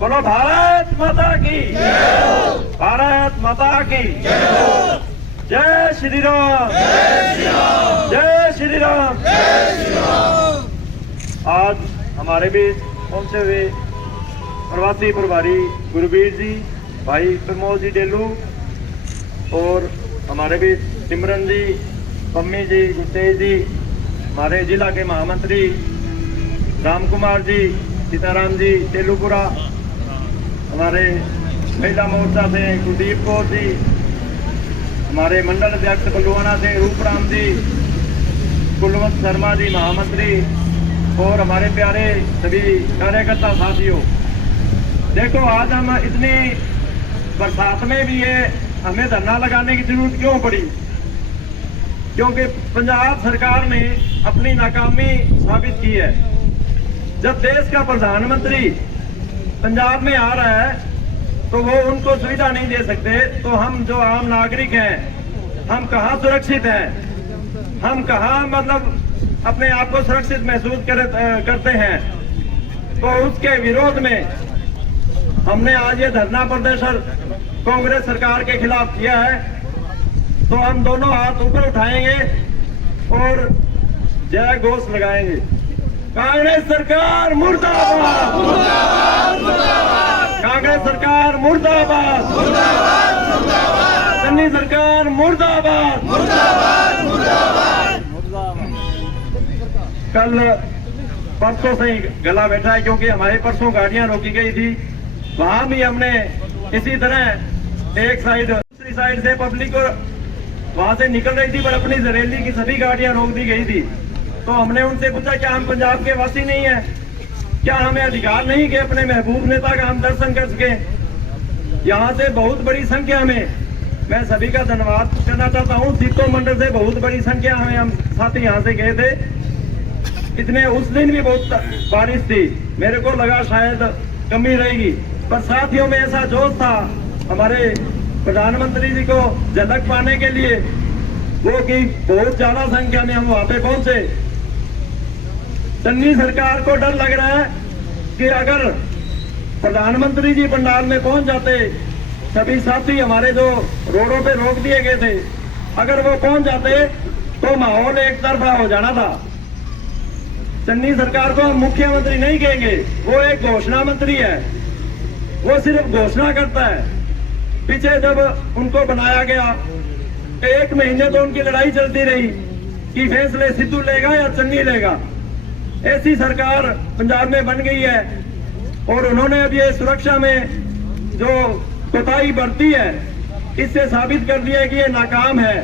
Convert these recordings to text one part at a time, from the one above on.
बोलो भारत माता की, भारत माता की, जय श्री राम, जय श्री राम। आज हमारे बीच पहुंचे हुए प्रवासी प्रभारी गुरबीर जी, भाई प्रमोद जी डेलू और हमारे बीच सिमरन जी, पम्मी जी, गुरतेज जी, हमारे जिला के महामंत्री राम कुमार जी, सीताराम जी तेलुपुरा, हमारे महिला मोर्चा से कुलदीप कौर जी, हमारे मंडल अध्यक्ष बलुआना से रूपराम जी, कुलवंत शर्मा जी महामंत्री और हमारे प्यारे सभी कार्यकर्ता साथियों। देखो आज हम इतनी बरसात में भी ये हमें धरना लगाने की जरूरत क्यों पड़ी? क्योंकि पंजाब सरकार ने अपनी नाकामी साबित की है। जब देश का प्रधानमंत्री पंजाब में आ रहा है तो वो उनको सुविधा नहीं दे सकते, तो हम जो आम नागरिक हैं हम कहाँ सुरक्षित हैं? हम कहाँ मतलब अपने आप को सुरक्षित महसूस करते हैं? तो उसके विरोध में हमने आज ये धरना प्रदर्शन कांग्रेस सरकार के खिलाफ किया है। तो हम दोनों हाथ ऊपर उठाएंगे और जय घोष लगाएंगे। कांग्रेस सरकार मुर्दाबाद, कांग्रेस सरकार मुर्दाबाद, चन्नी सरकार मुर्दाबाद। कल परसों से ही गला बैठा है क्योंकि हमारे परसों गाड़ियां रोकी गई थी। वहां भी हमने इसी तरह एक साइड दूसरी साइड से पब्लिक वहां से निकल रही थी पर अपनी जरेली की सभी गाड़ियां रोक दी गई थी। तो हमने उनसे पूछा क्या हम पंजाब के वासी नहीं है? क्या हमें अधिकार नहीं कि अपने महबूब नेता का हम दर्शन कर सके? यहाँ से बहुत बड़ी संख्या में मैं सभी का धन्यवाद करना चाहता हूँ। सीतो मंडल से बहुत बड़ी संख्या में हम साथी यहाँ से गए थे। इतने उस दिन भी बहुत बारिश थी, मेरे को लगा शायद कमी रहेगी, पर साथियों में ऐसा जोश था हमारे प्रधानमंत्री जी को झलक पाने के लिए वो कि बहुत ज्यादा संख्या में हम वहां पे पहुंचे। चन्नी सरकार को डर लग रहा है कि अगर प्रधानमंत्री जी पंडाल में पहुंच जाते, सभी साथी हमारे जो रोडों पे रोक दिए गए थे, अगर वो पहुंच जाते तो माहौल एक तरफा हो जाना था। चन्नी सरकार को हम मुख्यमंत्री नहीं कहेंगे, वो एक घोषणा मंत्री है, वो सिर्फ घोषणा करता है। पीछे जब उनको बनाया गया 1 महीने तो उनकी लड़ाई चलती रही कि फैसले सिद्धू लेगा या चन्नी लेगा। ऐसी सरकार पंजाब में बन गई है और उन्होंने अब ये सुरक्षा में जो कोताही बरती है इससे साबित कर दिया कि ये नाकाम है,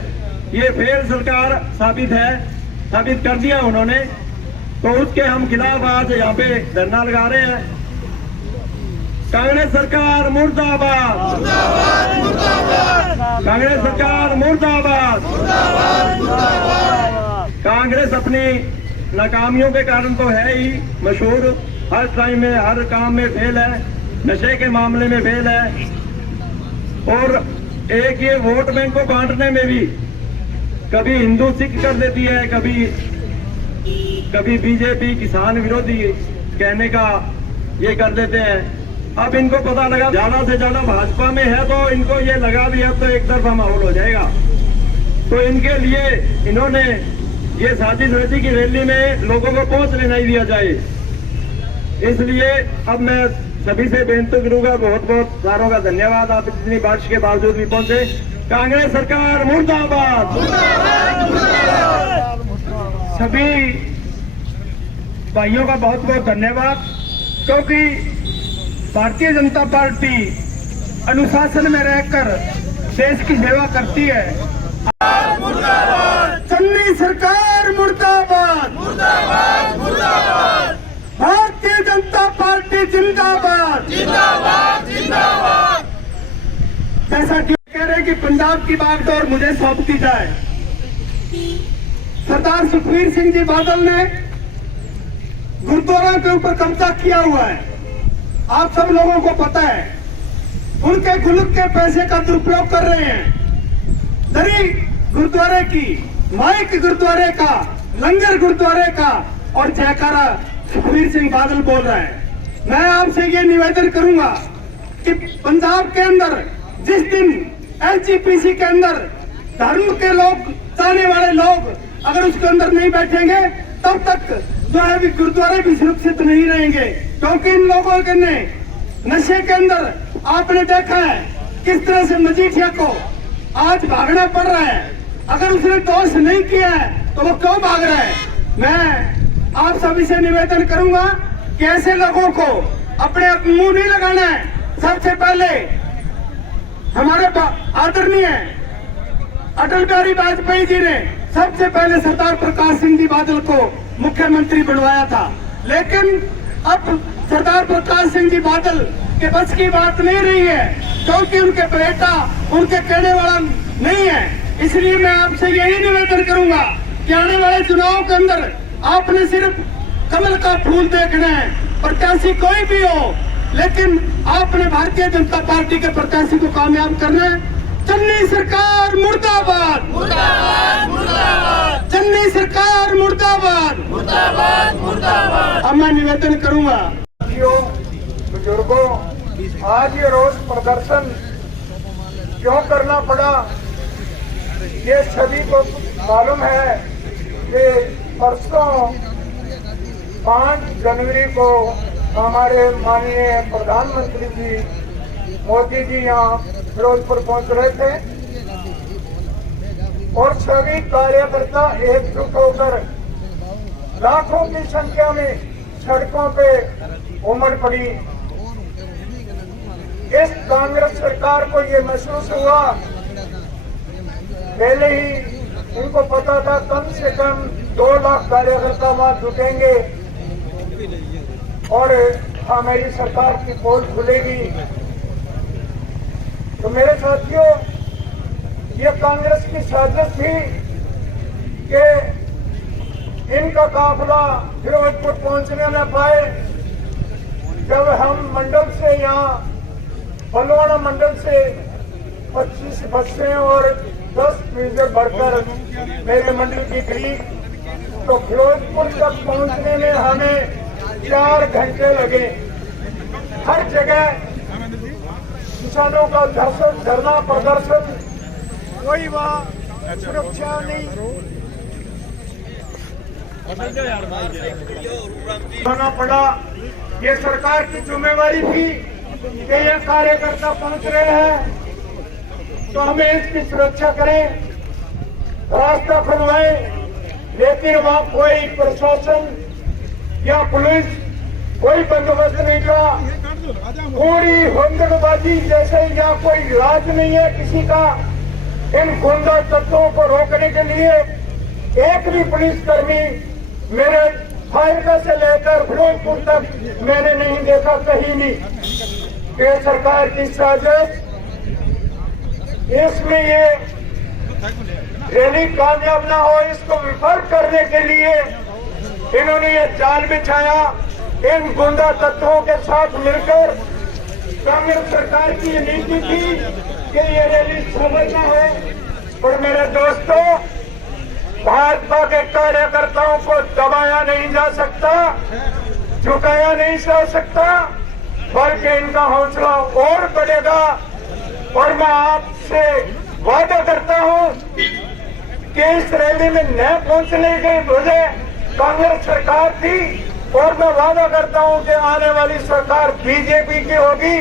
ये फेल सरकार साबित कर दिया उन्होंने। तो उसके हम खिलाफ आज यहाँ पे धरना लगा रहे हैं। कांग्रेस सरकार मुर्दाबाद, मुर्दाबाद, मुर्दाबाद। कांग्रेस सरकार मुर्दाबाद, मुर्दाबाद, मुर्दाबाद। कांग्रेस अपनी नाकामियों के कारण तो है ही मशहूर, हर टाइम में हर काम में फेल है, नशे के मामले में फेल है और एक ये वोट बैंक को बांटने में भी कभी हिंदू सिख कर देती है, कभी बीजेपी किसान विरोधी कहने का ये कर देते हैं। अब इनको पता लगा ज्यादा से ज्यादा भाजपा में है तो इनको ये लगा भी अब तो एक तरफा माहौल हो जाएगा, तो इनके लिए इन्होंने ये साजिश रची की रैली में लोगों को पहुंचने नहीं दिया जाए। इसलिए अब मैं सभी से बेनती करूंगा, बहुत बहुत सारों का धन्यवाद, आप इतनी बारिश के बावजूद भी पहुंचे। कांग्रेस सरकार मुर्दाबाद, सभी भाइयों का बहुत बहुत धन्यवाद, क्योंकि भारतीय जनता पार्टी अनुशासन में रहकर देश की सेवा करती है। चन्नी सरकार मुर्दाबाद, मुर्दाबाद, मुर्दाबाद। भारतीय जनता पार्टी जिंदाबाद, जिंदाबाद, जिंदाबाद। जैसा कि कह रहे कि पंजाब की बागडोर मुझे सौंप दी जाए। सरदार सुखबीर सिंह जी बादल ने गुरुद्वारा के ऊपर कब्जा किया हुआ है, आप सब लोगों को पता है। उनके खुलक के पैसे का दुरुपयोग कर रहे हैं। दरी गुरुद्वारे की, माइक गुरुद्वारे का, लंगर गुरुद्वारे का और जयकारा सुखबीर सिंह बादल बोल रहा है। मैं आपसे ये निवेदन करूंगा कि पंजाब के अंदर जिस दिन एसजीपीसी के अंदर धर्म के लोग चाहने वाले लोग अगर उसके अंदर नहीं बैठेंगे तब तक जो है भी गुरुद्वारे भी सुरक्षित नहीं रहेंगे, क्योंकि इन लोगों के ने नशे के अंदर आपने देखा है किस तरह से मजीठिया को आज भागना पड़ रहा है। अगर उसने दोष नहीं किया है तो वो क्यों भाग रहा है? मैं आप सभी से निवेदन करूंगा कि ऐसे लोगों को अपने मुंह नहीं लगाना है। सबसे पहले हमारे आदरणीय अटल बिहारी वाजपेयी जी ने सबसे पहले सरदार प्रकाश सिंह जी बादल को मुख्यमंत्री बनवाया था, लेकिन अब सरदार प्रकाश सिंह जी बादल के बस की बात नहीं रही है, क्योंकि उनके बेटा उनके कहने वाला नहीं है। इसलिए मैं आपसे यही निवेदन करूंगा कि आने वाले चुनाव के अंदर आपने सिर्फ कमल का फूल देखना है, प्रत्याशी कोई भी हो, लेकिन आपने भारतीय जनता पार्टी के प्रत्याशी को कामयाब करना है। चन्नी सरकार मुर्दाबाद, मुर्दाबाद, मुर्दाबाद। चन्नी सरकार मुर्दाबाद, मुर्दाबाद, मुर्दाबाद। अब मैं निवेदन करूंगा बुजुर्गों, आज ये रोज प्रदर्शन क्यों करना पड़ा, ये सभी को मालूम है कि परसों 5 जनवरी को हमारे माननीय प्रधानमंत्री जी मोदी जी यहाँ फिरोजपुर पहुंच रहे थे और सभी कार्यकर्ता एकजुट होकर लाखों की संख्या में सड़कों पे उमड़ पड़ी। इस कांग्रेस सरकार को ये महसूस हुआ, पहले ही उनको पता था कम से कम 2 लाख कार्यकर्ता वहां जुटेंगे और हमारी सरकार की पोल खुलेगी। तो मेरे साथियों, ये कांग्रेस की साजिश थी कि इनका काफिला फिरोजपुर पहुंचने न पाए। जब हम मंडल से यहाँ बलवाड़ा मंडल से 25 बसें और 10 क्रूजर बढ़कर मेरे मंडल की गई, तो फिरोजपुर तक पहुंचने में हमें 4 घंटे लगे। हर जगह किसानों का धरना प्रदर्शन, कोई वहाँ सुरक्षा नहीं होना पड़ा। ये सरकार की जिम्मेवारी थी कि ये कार्यकर्ता पहुंच रहे हैं तो हमें इसकी सुरक्षा करें, रास्ता खुलवाए, लेकिन वहाँ कोई प्रशासन या पुलिस कोई बंदोबस्त नहीं था। पूरी हुंदड़बाजी जैसे या कोई राज नहीं है किसी का। इन गुंडा तत्वों को रोकने के लिए एक भी पुलिसकर्मी मेरे फायदा से लेकर फिरोजपुर तक मैंने नहीं देखा कहीं भी। ये सरकार की साजिश, इसमें ये रैली कामयाब ना हो इसको विफल करने के लिए इन्होंने ये जाल बिछाया। इन गुंडा तत्वों के साथ मिलकर कांग्रेस सरकार की ये नीति थी कि ये रैली सफल न हो। और मेरे दोस्तों, भाजपा के कार्यकर्ताओं को दबाया नहीं जा सकता, झुकाया नहीं जा सकता, बल्कि इनका हौसला और बढ़ेगा। और मैं आपसे वादा करता हूं कि इस रैली में न पहुंचने की वजह कांग्रेस सरकार थी, और मैं वादा करता हूं कि आने वाली सरकार बीजेपी की होगी।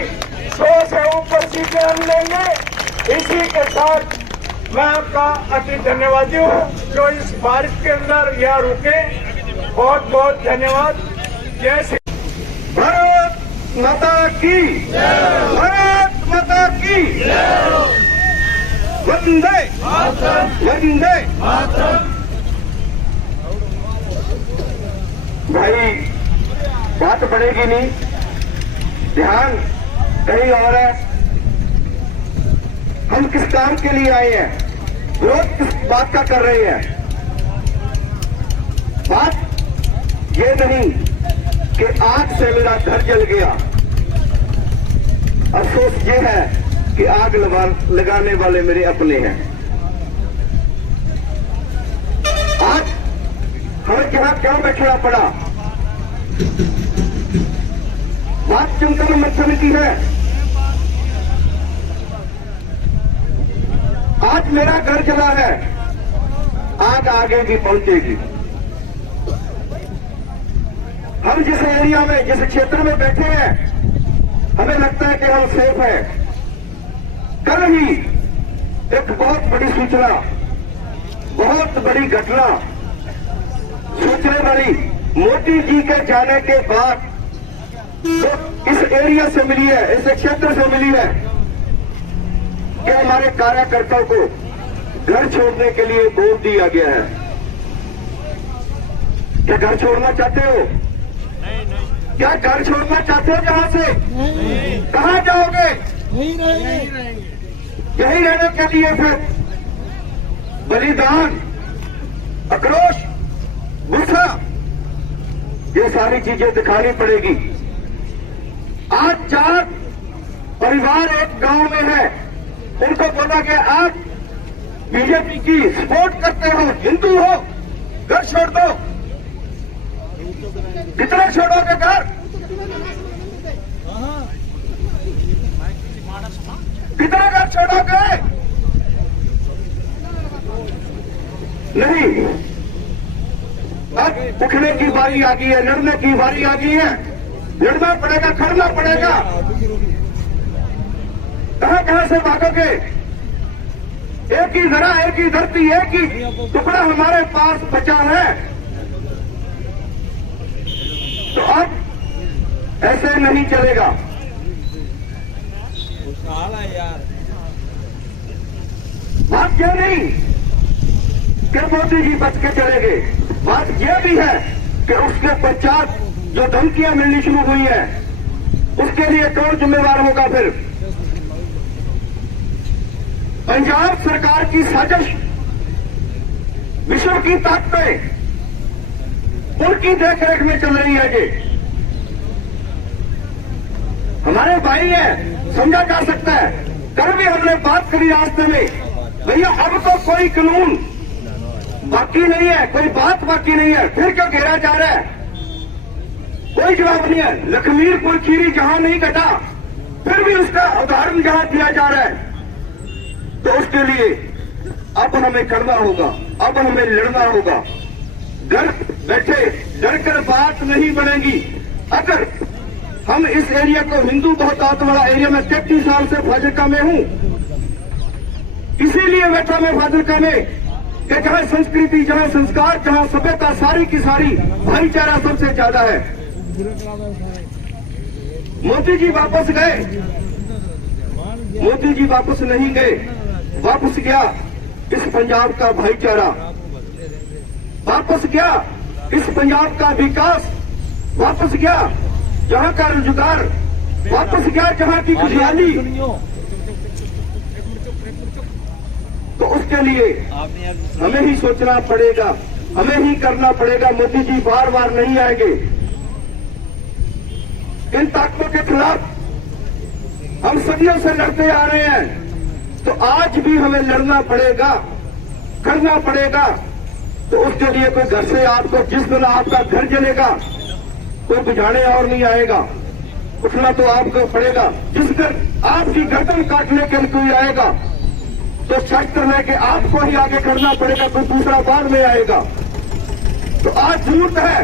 100 से ऊपर सीटें हम लेंगे। इसी के साथ मैं आपका अति धन्यवादी हूं जो इस बारिश के अंदर यहाँ रुके। बहुत बहुत धन्यवाद। जय श्री भारत माता की, भारत माता की, वंदे वंदे। भाई बात बढ़ेगी नहीं, ध्यान कहीं और है। हम किस काम के लिए आए हैं, विरोध किस बात का कर रहे हैं। बात ये नहीं कि आग से मेरा घर जल गया, अफसोस ये है कि आग लगाने वाले मेरे अपने हैं। आज हमें यहाँ क्यों बैठना पड़ा? बात चिंतन मंथन की है। आज मेरा घर जला है, आग आगे भी पहुंचेगी। हम जिस एरिया में, जिस क्षेत्र में बैठे हैं, हमें लगता है कि हम सेफ हैं। कल ही एक बहुत बड़ी सूचना, बहुत बड़ी घटना सूचने वाली मोदी जी के जाने के बाद तो इस एरिया से मिली है, इस क्षेत्र से मिली है कि हमारे कार्यकर्ताओं को घर छोड़ने के लिए बोल दिया गया है। क्या घर छोड़ना चाहते हो? क्या घर छोड़ना चाहते हो? जहां से कहां जाओगे? यही रहने के लिए फिर बलिदान, आक्रोश, गुस्सा, ये सारी चीजें दिखानी पड़ेगी। आज 4 परिवार एक गांव में है, उनको बोला गया आप बीजेपी की सपोर्ट करते हो, हिंदू हो, घर छोड़ दो। कितना छोड़ोगे घर? कितना घर छोड़ोगे? नहीं, अब उठने की बारी आ गई है, लड़ने की बारी आ गई है। लड़ना पड़ेगा, खड़ना पड़ेगा। कहां से भागोगे? एक ही धरा, एक ही धरती, एक ही टुकड़ा हमारे पास बचा है। तो अब ऐसे नहीं चलेगा। बात यह नहीं कि मोदी जी बच के चले गए, बात यह भी है कि उसके पश्चात जो धमकियां मिलनी शुरू हुई है, उसके लिए कौन जिम्मेवार होगा? फिर पंजाब सरकार की साजिश, विश्व की ताकतें उनकी देखरेख में चल रही है। ये हमारे भाई है, समझा जा सकता है। कल भी हमने बात करी रास्ते में, भैया अब तो कोई कानून बाकी नहीं है, कोई बात बाकी नहीं है, फिर क्यों घेरा जा रहा है? कोई जवाब नहीं है। लखमीर कोई खीरी जहां नहीं कटा, फिर भी उसका उदाहरण जहां दिया जा रहा है। तो उसके लिए अब हमें करना होगा, अब हमें लड़ना होगा। घर बैठे डर कर बात नहीं बनेगी। अगर हम इस एरिया को, हिंदू बहुतायत वाला एरिया में 33 साल से फाजिल्का में हूं, इसीलिए बैठा मैं फाजिल्का में कि जहां संस्कृति, जहां संस्कार, जहां सभ्यता, सारी की सारी भाईचारा सबसे ज्यादा है। मोदी जी वापस गए, मोदी जी वापस नहीं गए, वापस गया इस पंजाब का भाईचारा, वापस गया इस पंजाब का विकास, वापस गया जहां का रोजगार, वापस गया जहां की खुशहाली। तो उसके लिए हमें ही सोचना पड़ेगा, हमें ही करना पड़ेगा। मोदी जी बार बार नहीं आएंगे। इन ताकतों के खिलाफ हम सदियों से लड़ते आ रहे हैं, तो आज भी हमें लड़ना पड़ेगा, करना पड़ेगा। तो उसके लिए कोई घर से आपको, जिस दिन आपका घर जलेगा, कोई बुझाने और नहीं आएगा, उठना तो आपको पड़ेगा। जिस दिन आपकी गर्दन काटने के लिए कोई आएगा, तो शस्त्र लेके आपको ही आगे करना पड़ेगा, कोई दूसरा बाद में आएगा। तो आज जरूरत है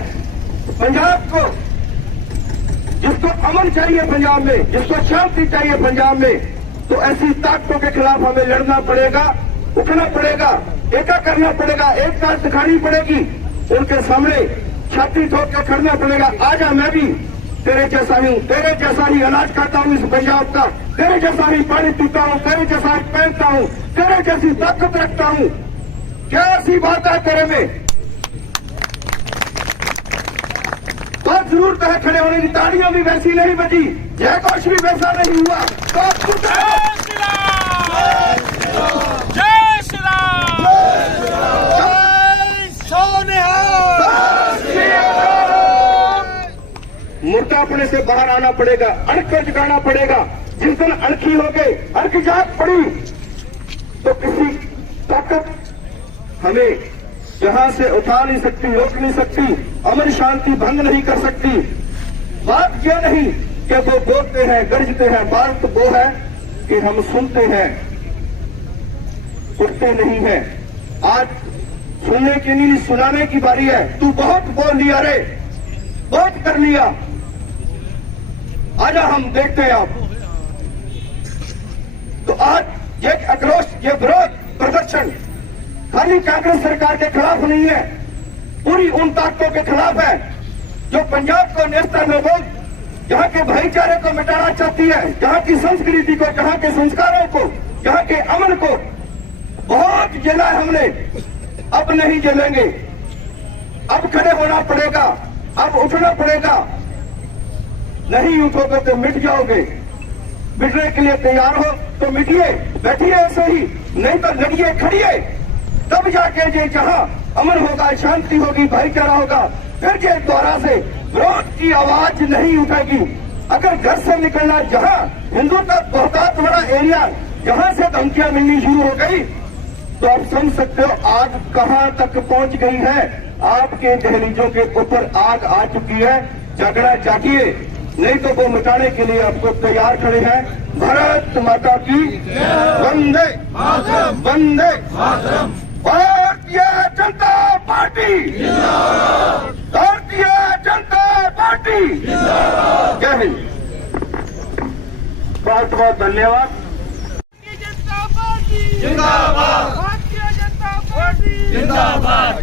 पंजाब को, जिसको अमन चाहिए पंजाब में, जिसको शांति चाहिए पंजाब में, तो ऐसी ताकतों के खिलाफ हमें लड़ना पड़ेगा, उठना पड़ेगा, एका करना पड़ेगा, एकता दिखानी पड़ेगी, उनके सामने छाती ठोक के खड़ना पड़ेगा। आजा, मैं भी तेरे जैसा हूं, तेरे जैसा ही अनाज खाता हूं इस पंजाब का, तेरे जैसा ही पानी पीता हूं, तेरे जैसा ही पहनता हूं, तेरे जैसी ताकत रखता हूं। क्या ऐसी बात है तेरे में? बहुत जरूरत है खड़े होने की। तालियां भी वैसी नहीं बजी, जय घोष भी वैसा नहीं हुआ। तो जय श्री राम, मुर्दापने से बाहर आना पड़ेगा, अणख जगाना पड़ेगा। जिस दिन अणखी हो गए, अणख जाग पड़ी, तो किसी ताकत हमें जहां से उठा नहीं सकती, रोक नहीं सकती, अमन शांति भंग नहीं कर सकती। बात यह नहीं कि वो बोलते हैं, गरजते हैं, बात वो है कि हम सुनते हैं, उठते नहीं हैं। आज सुनने की नहीं, सुनाने की बारी है। तू बहुत बोल लिया रे, बहुत कर लिया, आजा हम देखते हैं आप। तो आज ये आक्रोश, ये विरोध प्रदर्शन खाली कांग्रेस सरकार के खिलाफ नहीं है, पूरी उन ताकतों के खिलाफ है जो पंजाब को नेस्तनाबूद, यहाँ के भाईचारे को मिटाना चाहती है, यहाँ की संस्कृति को, यहाँ के संस्कारों को, यहाँ के अमन को। बहुत जला हमने, अब नहीं जलेंगे, अब खड़े होना पड़ेगा, अब उठना पड़ेगा। नहीं उठोगे तो मिट जाओगे। मिटने के लिए तैयार हो तो मिटिए, बैठिए ऐसे ही, नहीं तो लड़िए, खड़िए, तब जाके ये जहां अमन होगा, शांति होगी, भाईचारा होगा, फिर ये दोबारा से विरोध की आवाज नहीं उठेगी। अगर घर से निकलना, जहां हिंदू का बहुत बड़ा एरिया, जहां से धमकियां मिलनी शुरू हो गई, तो आप समझ सकते हो आग कहां तक पहुंच गई है। आपके दहलीजों के ऊपर आग आ चुकी है। जागना चाहिए, नहीं तो वो मिटाने के लिए आपको तैयार खड़े हैं। भारत माता की वंदे वंदे। भारतीय जनता पार्टी, भारतीय जनता पार्टी, जय हिंद। बहुत बहुत धन्यवाद। भारतीय जनता पार्टी जिंदाबाद। भारतीय जनता पार्टी जिंदाबाद।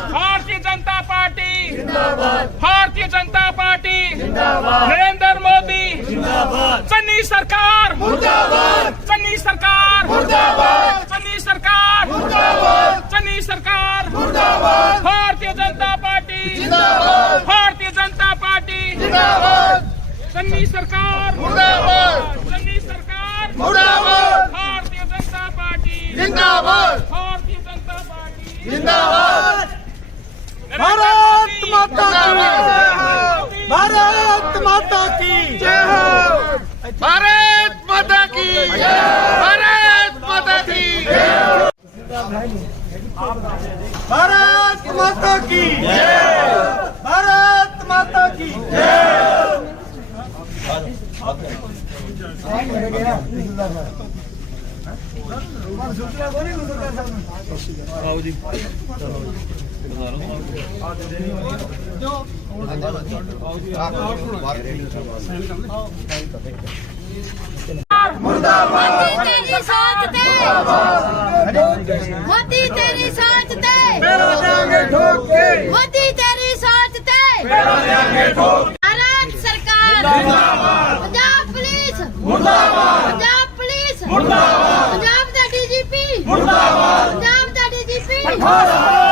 भारतीय जनता पार्टी जिंदाबाद। भारतीय जनता पार्टी जिंदाबाद। नरेंद्र मोदी जिंदाबाद। चन्नी सरकार मुर्दाबाद। चन्नी सरकार मुर्दाबाद। चन्नी सरकार मुर्दाबाद। चन्नी सरकार मुर्दाबाद। भारतीय जनता पार्टी जिंदाबाद। भारतीय जनता पार्टी जिंदाबाद। चन्नी सरकार मुर्दाबाद। चन्नी सरकार मुर्दाबाद। भारतीय जनता पार्टी जिंदाबाद। भारतीय जनता पार्टी जिंदाबाद। भारत माता की, भारत माता की जय हो। भारत माता की जय, भारत माता की जय, भारत माता की जय, भारत माता की जय। मुर्दाबाद। तेरी सोच ते मोदी, तेरी सोच ते मोदी, तेरी सोच ते भारत सरकार मुर्दाबाद। पंजाब पुलिस मुर्दाबाद। पंजाब पुलिस मुर्दाबाद। पंजाब दा डीजीपी मुर्दाबाद। पंजाब दा डीजीपी